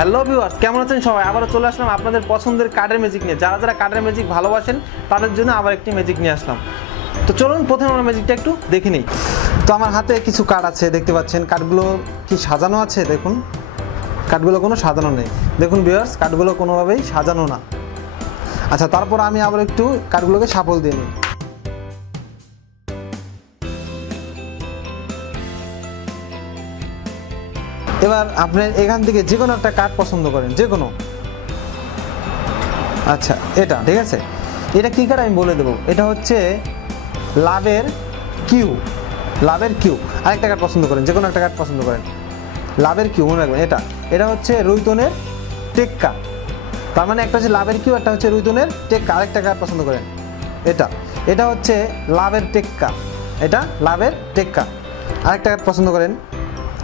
Hello viewers কেমন আছেন সবাই? আবারও চলে আসলাম আপনাদের পছন্দের কার্ডের ম্যাজিক নিয়ে। যারা যারা কার্ডের ম্যাজিক ভালোবাসেন, তাদের জন্য আবার একটি ম্যাজিক নিয়ে আসলাম। তো চলুন, প্রথমে আমরা ম্যাজিকটা একটু দেখে নিই। তো আমার হাতে কিছু কার্ড আছে, দেখতে পাচ্ছেন। কার্ডগুলো কি সাজানো আছে? দেখুন। কার্ডগুলো কোনো সাজানো নেই। দেখুন ভিউয়ার্স কার্ডগুলো কোনোভাবেই সাজানো না। আচ্ছা তারপর আমি আবার একটু কার্ডগুলোকে সাফল দিয়ে নিই। এবার আপনি এখান থেকে যে কোনো একটা কার্ড পছন্দ করেন, যে কোনো। আচ্ছা এটা, ঠিক আছে? এটা কী কার্ড আমি বলে দেবো? এটা হচ্ছে লাভের কিউ লাভের কিউ। আরেকটা কার্ড পছন্দ করেন, যে কোনো একটা কার্ড পছন্দ করেন। লাভের কিউ, মনে রাখবেন, এটা। এটা হচ্ছে রুইতনের টেক্কা। তার মানে একটা হচ্ছে লাভের কিউ, একটা হচ্ছে রুইতনের টেক্কা। আরেকটা কার্ড পছন্দ করেন, এটা। এটা হচ্ছে লাভের টেক্কা। এটা লাভের টেক্কা। আরেকটা কার্ড পছন্দ করেন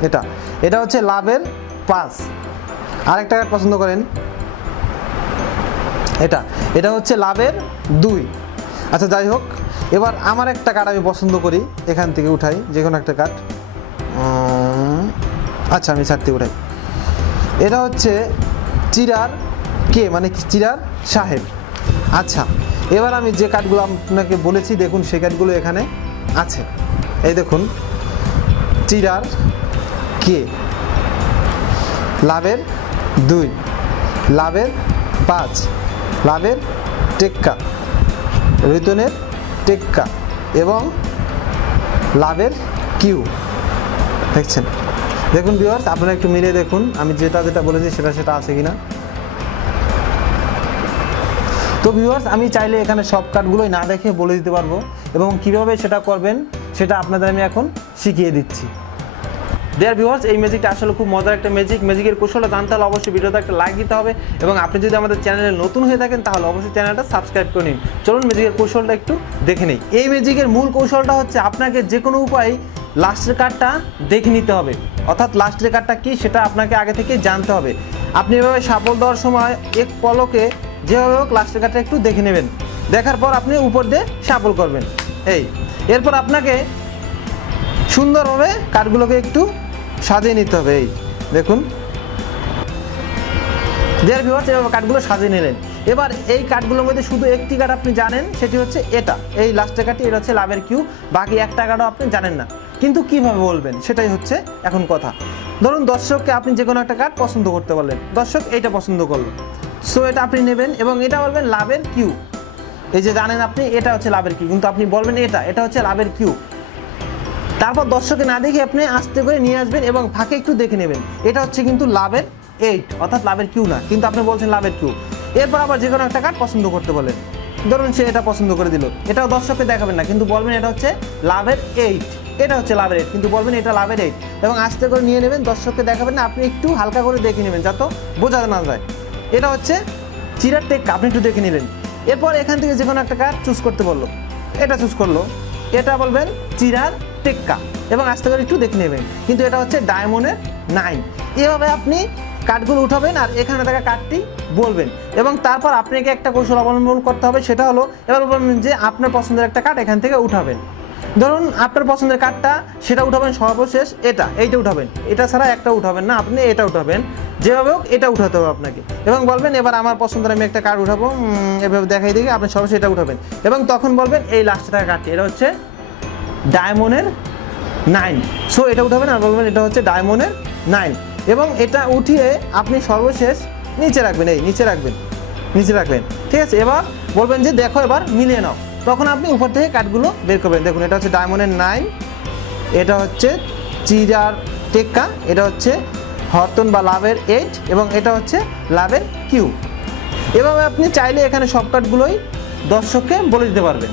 এটা। এটা হচ্ছে লাভের পাঁচ আরেকটা কার্ড পছন্দ করেন। এটা। এটা হচ্ছে লাভের দুই। আচ্ছা যাই হোক, এবার আমার একটা কার্ড আমি পছন্দ করি। এখান থেকে উঠাই যে কোনো একটা কার্ড আচ্ছা আমি ছাড়তে উঠাই। এটা হচ্ছে চিরার কে? মানে চিরার সাহেব। আচ্ছা এবার আমি যে কার্ডগুলো আপনাকে বলেছি, দেখুন, সেই কার্ডগুলো এখানে আছে। এই দেখুন, চিরার কে? লাভের দুই, লাভের পাঁচ, লাভের টেক্কা ঋতনের টেক্কা এবং লাভের কিউ। দেখছেন? দেখুন ভিউয়ার্স আপনারা একটু মিলিয়ে দেখুন, আমি যেটা যেটা বলেছি সেটা সেটা আছে কিনা। তো ভিউয়ার্স আমি চাইলে এখানে সব কার্ডগুলোই না দেখে বলে দিতে পারব এবং কীভাবে সেটা করবেন, সেটা আপনাদের আমি এখন শিখিয়ে দিচ্ছি। দেয়ার ভিউয়ার্স এই ম্যাজিকটা আসলে খুব মজার একটা ম্যাজিক ম্যাজিকের কৌশলটা জানতে হলে অবশ্যই ভিডিওতে একটা লাইক দিতে হবে এবং আপনি যদি আমাদের চ্যানেলে নতুন হয়ে থাকেন, তাহলে অবশ্যই চ্যানেলটা সাবস্ক্রাইব করে নিন। চলুন ম্যাজিকের কৌশলটা একটু দেখে নিই। এই ম্যাজিকের মূল কৌশলটা হচ্ছে আপনাকে যে কোনো উপায়ে লাস্টের কার্ডটা দেখে নিতে হবে। অর্থাৎ লাস্টের কার্ডটা কী, সেটা আপনাকে আগে থেকে জানতে হবে। আপনি এভাবে সাপল দেওয়ার সময় এক পলকে যেভাবে হোক লাস্টের কার্ডটা একটু দেখে নেবেন। দেখার পর আপনি উপর দিয়ে সাপল করবেন। এই, এরপর আপনাকে সুন্দরভাবে কাঠগুলোকে একটু সাজিয়ে নিতে হবে এই। দেখুন। দেয়ার ভিউয়ার্স এভাবে কাঠগুলো সাজিয়ে নিলেন। এবার এই কাঠগুলোর মধ্যে শুধু একটি কাঠ আপনি জানেন, সেটি হচ্ছে এটা। এই লাস্টের কাঠটি, এটা হচ্ছে লাভের কিউ বাকি একটা কাঠও আপনি জানেন না। কিন্তু কীভাবে বলবেন? সেটাই হচ্ছে এখন কথা। ধরুন দর্শককে আপনি যে কোনো একটা কাঠ পছন্দ করতে পারলেন দর্শক এটা পছন্দ করল। সো এটা আপনি নেবেন এবং এটা বলবেন লাভের কিউ এই যে জানেন আপনি, এটা হচ্ছে লাভের কিউ কিন্তু আপনি বলবেন এটা এটা হচ্ছে লাভের কিউ তারপর দর্শকে না দেখে আপনি আস্তে করে নিয়ে আসবেন এবং ফাঁকে একটু দেখে নেবেন। এটা হচ্ছে কিন্তু লাভের এইট অর্থাৎ লাভের কিউ না। কিন্তু আপনি বলছেন লাভের কিউ এরপর আবার যে কোনো একটা কার্ড পছন্দ করতে বলেন। ধরুন সে এটা পছন্দ করে দিল। এটাও দর্শককে দেখাবেন না, কিন্তু বলবেন এটা হচ্ছে লাভের এইট এটা হচ্ছে লাভের এইট কিন্তু বলবেন এটা লাভের এইট এবং আস্তে করে নিয়ে নেবেন, দর্শককে দেখাবেন না, আপনি একটু হালকা করে দেখে নেবেন, যাতে বোঝা না যায়। এটা হচ্ছে চিরার টেক আপনি একটু দেখে নিলেন এরপর এখান থেকে যে কোনো একটা কার্ড চুজ করতে বলল। এটা চুজ করল। এটা বলবেন চিরার টেক্কা এবং আস্তে করে একটু দেখে নেবেন। কিন্তু এটা হচ্ছে ডায়মন্ডের নাইন। এভাবে আপনি কাঠগুলো উঠাবেন আর এখানে থাকা কাঠটি বলবেন। এবং তারপর আপনাকে একটা কৌশল অবলম্বন করতে হবে, সেটা হলো এবার বলবেন যে আপনার পছন্দের একটা কাঠ এখান থেকে উঠাবেন। ধরুন আপনার পছন্দের কাঠটা সেটা উঠাবেন সর্বশেষ এটা, এইটা উঠাবেন। এটা ছাড়া একটা উঠাবেন না, আপনি এটা উঠাবেন। যেভাবে হোক এটা উঠাতে হবে আপনাকে। এবং বলবেন, এবার আমার পছন্দের আমি একটা কার্ড উঠাবো এভাবে দেখাই দেখে, আপনি সর্বশেষ এটা উঠাবেন। এবং তখন বলবেন, এই লাস্টে থাকা কাঠটি এটা হচ্ছে ডায়মন্ডের নাইন। সো এটা উঠাবেন, আর বলবেন এটা হচ্ছে ডায়মন্ডের নাইন। এবং এটা উঠিয়ে আপনি সর্বশেষ নিচে রাখবেন, এই নিচে রাখবেন নিচে রাখবেন ঠিক আছে, এবার বলবেন যে দেখো এবার মিলিয়ে নাও। তখন আপনি উপর থেকে কাঠগুলো বের করবেন। দেখুন, এটা হচ্ছে ডায়মন্ডের নাইন, এটা হচ্ছে চিরার টেক্কা, এটা হচ্ছে হরতন বা লাভের এইট এবং এটা হচ্ছে লাভের কিউ। এভাবে আপনি চাইলে এখানে সব কাঠগুলোই দর্শককে বলে দিতে পারবেন।